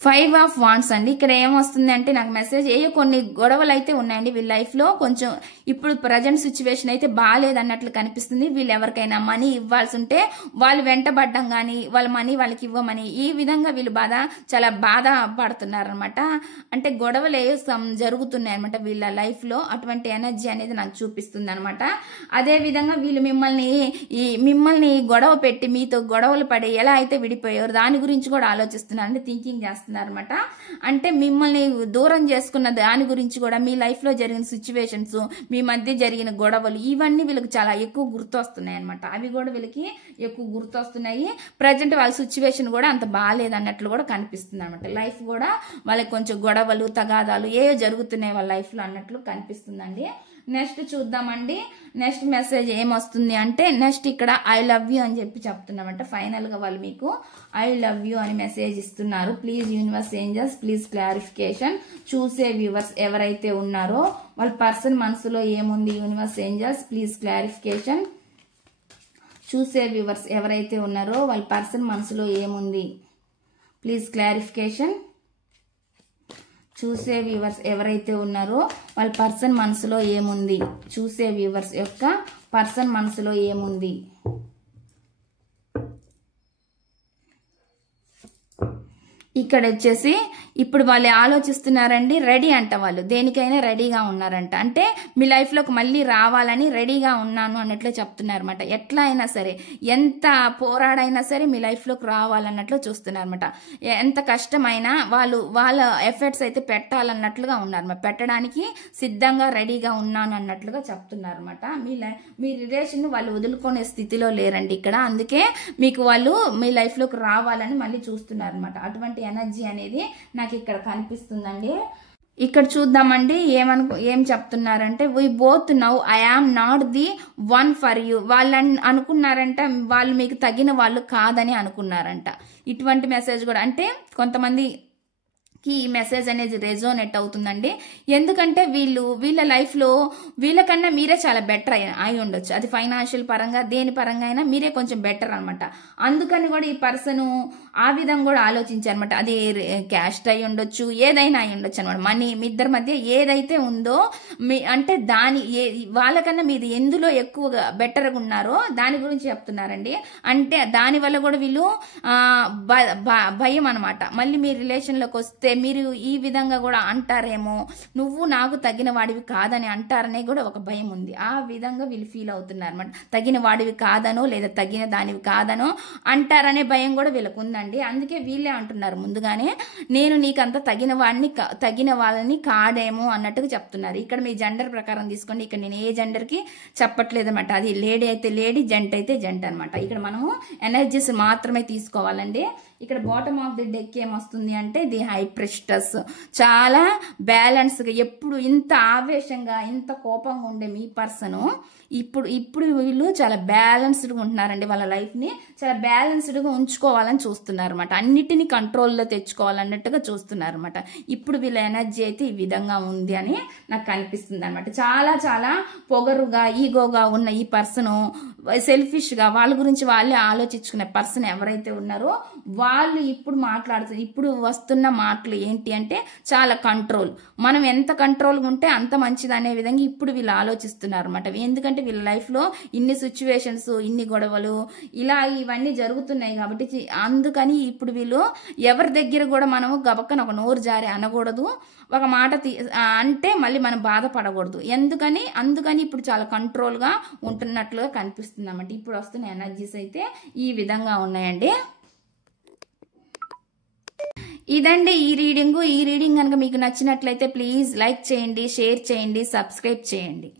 5 ఆఫ్ వాండ్స్ అండి. ఇక్కడ ఏమొస్తుంది అంటే నాకు మెసేజ్ కొన్ని గొడవలు అయితే ఉన్నాయండి వీళ్ళ లైఫ్ లో. కొంచెం ఇప్పుడు ప్రజెంట్ సిచ్యువేషన్ అయితే బాగాలేదన్నట్లు కనిపిస్తుంది. వీళ్ళు ఎవరికైనా మనీ ఇవ్వాల్సి ఉంటే వాళ్ళు వెంటబడ్డం కానీ, వాళ్ళ మనీ వాళ్ళకి ఇవ్వమని, ఈ విధంగా వీళ్ళు చాలా బాధ పడుతున్నారు అనమాట. అంటే గొడవలు జరుగుతున్నాయి అనమాట వీళ్ళ లైఫ్ లో. అటువంటి ఎనర్జీ అనేది నాకు చూపిస్తుంది అనమాట. అదే విధంగా వీళ్ళు మిమ్మల్ని గొడవ పెట్టి, మీతో గొడవలు పడి ఎలా అయితే విడిపోయారు దాని గురించి కూడా ఆలోచిస్తున్నారు, అంటే థింకింగ్ చేస్తున్నారు అనమాట. అంటే మిమ్మల్ని దూరం చేసుకున్న దాని గురించి కూడా, మీ లైఫ్ లో జరిగిన సిచ్యువేషన్స్, మీ మధ్య జరిగిన గొడవలు, ఇవన్నీ వీళ్ళకి చాలా ఎక్కువ గుర్తొస్తున్నాయి అనమాట. అవి కూడా వీళ్ళకి ఎక్కువ గుర్తొస్తున్నాయి. ప్రజెంట్ వాళ్ళ సిచ్యువేషన్ కూడా అంత బాగాలేదు అన్నట్లు కూడా కనిపిస్తుంది అనమాట. లైఫ్ కూడా వాళ్ళకి కొంచెం గొడవలు, తగాదాలు ఏవో జరుగుతున్నాయి వాళ్ళ లైఫ్ లో అన్నట్లు కనిపిస్తుందండి. నెక్స్ట్ చూద్దామండి. నెక్స్ట్ మెసేజ్ ఏమొస్తుంది అంటే, నెక్స్ట్ ఇక్కడ ఐ లవ్ యూ అని చెప్తున్నామంట. ఫైనల్ గా వాళ్ళు మీకు ఐ లవ్ యూ అని మెసేజ్ ఇస్తున్నారు. Please universe angels please clarification. చూసే వ్యూవర్స్ ఎవరైతే ఉన్నారో వాళ్ళ పర్సన్ మనసులో ఏముంది, యూనివర్స్ ఏంజల్స్ ప్లీజ్ క్లారిఫికేషన్. చూసే వ్యూవర్స్ ఎవరైతే ఉన్నారో వాళ్ళ పర్సన్ మనసులో ఏముంది ప్లీజ్ క్లారిఫికేషన్. చూసే వ్యూవర్స్ ఎవరైతే ఉన్నారో వాళ్ళ పర్సన్ మనసులో ఏముంది, చూసే వ్యూవర్స్ యొక్క పర్సన్ మనసులో ఏముంది. ఇక్కడ వచ్చేసి ఇప్పుడు వాళ్ళు ఆలోచిస్తున్నారండి. రెడీ అంట, వాళ్ళు దేనికైనా రెడీగా ఉన్నారంట. అంటే మీ లైఫ్ లోకి మళ్ళీ రావాలని రెడీగా ఉన్నాను అన్నట్లు చెప్తున్నారు అనమాట. ఎట్లా అయినా సరే, ఎంత పోరాడైనా సరే మీ లైఫ్ లోకి రావాలన్నట్లు చూస్తున్నారు అనమాట. ఎంత కష్టమైనా వాళ్ళ ఎఫర్ట్స్ అయితే పెట్టాలన్నట్లుగా ఉన్నారు, పెట్టడానికి సిద్ధంగా రెడీగా ఉన్నాను అన్నట్లుగా చెప్తున్నారు అనమాట. మీ రిలేషన్ వాళ్ళు వదులుకునే స్థితిలో లేరండి ఇక్కడ. అందుకే మీకు వాళ్ళు మీ లైఫ్ లోకి రావాలని మళ్ళీ చూస్తున్నారు అనమాట. అటువంటి ఎనర్జీ అనేది నాకు ఇక్కడ కనిపిస్తుందండి. ఇక్కడ చూద్దామండి ఏం చెప్తున్నారంటే, we both now I am not the one for you. వాళ్ళని అనుకున్నారంట, వాళ్ళు మీకు తగిన వాళ్ళు కాదని అనుకున్నారంట. ఇటువంటి మెసేజ్ కూడా, అంటే కొంతమంది ఈ మెసేజ్ అనేది రెజోనేట్ అవుతుందండి. ఎందుకంటే వీళ్ళ లైఫ్ లో వీళ్ళకన్నా మీరే చాలా బెటర్ అయి ఉండొచ్చు. అది ఫైనాన్షియల్ పరంగా, దేని పరంగా అయినా మీరే కొంచెం బెటర్ అనమాట. అందుకని కూడా ఈ పర్సన్ ఆ విధంగా కూడా ఆలోచించారనమాట. అది క్యాస్ట్ అయి ఉండొచ్చు, ఏదైనా అయి ఉండొచ్చు అనమాట. మనీ మీ ఇద్దరి మధ్య ఏదైతే ఉందో, అంటే వాళ్ళకన్నా మీది ఎందులో ఎక్కువగా బెటర్గా ఉన్నారో దాని గురించి చెప్తున్నారండి. అంటే దాని వల్ల కూడా వీళ్ళు భయం అనమాట. మళ్ళీ మీ రిలేషన్ లోకి వస్తే మీరు ఈ విధంగా కూడా అంటారేమో, నువ్వు నాకు తగిన వాడివి కాదని అంటారనే కూడా ఒక భయం ఉంది. ఆ విధంగా వీళ్ళు ఫీల్ అవుతున్నారు అనమాట. తగిన వాడివి కాదనో లేదా తగిన దానివి కాదనో అంటారనే భయం కూడా వీళ్ళకు ఉందండి. అందుకే వీళ్ళే అంటున్నారు ముందుగానే, నేను నీకంత తగిన వాళ్ళని కాడేమో అన్నట్టుగా చెప్తున్నారు. ఇక్కడ మీ జెండర్ ప్రకారం తీసుకోండి. ఇక్కడ నేను ఏ జెండర్ కి చెప్పట్లేదు అనమాట. అది లేడీ అయితే లేడీ, జెంట్ అయితే జెంట్ అనమాట. ఇక్కడ మనము ఎనర్జీస్ మాత్రమే తీసుకోవాలండి. ఇక్కడ బాటమ్ ఆఫ్ ది డెక్ ఏమొస్తుంది అంటే ది హై ప్రెస్టస్, చాలా బ్యాలెన్స్గా, ఎప్పుడు ఇంత ఆవేశంగా ఇంత కోపంగా ఉండే మీ పర్సన్ ఇప్పుడు వీళ్ళు చాలా బ్యాలెన్స్డ్గా ఉంటున్నారండి. వాళ్ళ లైఫ్ని చాలా బ్యాలెన్స్డ్గా ఉంచుకోవాలని చూస్తున్నారు అనమాట. అన్నిటినీ కంట్రోల్లో తెచ్చుకోవాలన్నట్టుగా చూస్తున్నారు అనమాట. ఇప్పుడు వీళ్ళ ఎనర్జీ అయితే ఈ విధంగా ఉంది అని నాకు కనిపిస్తుంది అనమాట. చాలా చాలా పొగరుగా ఈగోగా ఉన్న ఈ పర్సన్, సెల్ఫిష్గా వాళ్ళ గురించి వాళ్ళే ఆలోచించుకునే పర్సన్ ఎవరైతే ఉన్నారో వాళ్ళు ఇప్పుడు వస్తున్న మాటలు ఏంటి అంటే చాలా కంట్రోల్. మనం ఎంత కంట్రోల్గా ఉంటే అంత మంచిది అనే విధంగా ఇప్పుడు వీళ్ళు ఆలోచిస్తున్నారు అనమాట. ఎందుకంటే వీళ్ళ లైఫ్లో ఇన్ని సిచ్యువేషన్స్, ఇన్ని గొడవలు ఇవన్నీ జరుగుతున్నాయి కాబట్టి అందుకని ఇప్పుడు వీళ్ళు ఎవరి దగ్గర కూడా మనము గబక్కన ఒక నోరు జారి అనకూడదు, ఒక మాట అంటే మళ్ళీ మనం బాధపడకూడదు. అందుకని ఇప్పుడు చాలా కంట్రోల్గా ఉంటున్నట్లుగా కనిపిస్తుంది అన్నమాట. ఇప్పుడు వస్తున్న ఎనర్జీస్ అయితే ఈ విధంగా ఉన్నాయండి. ఇదండి ఈ రీడింగ్ కనుక మీకు నచ్చినట్లయితే ప్లీజ్ లైక్ చేయండి, షేర్ చేయండి, సబ్స్క్రైబ్ చేయండి.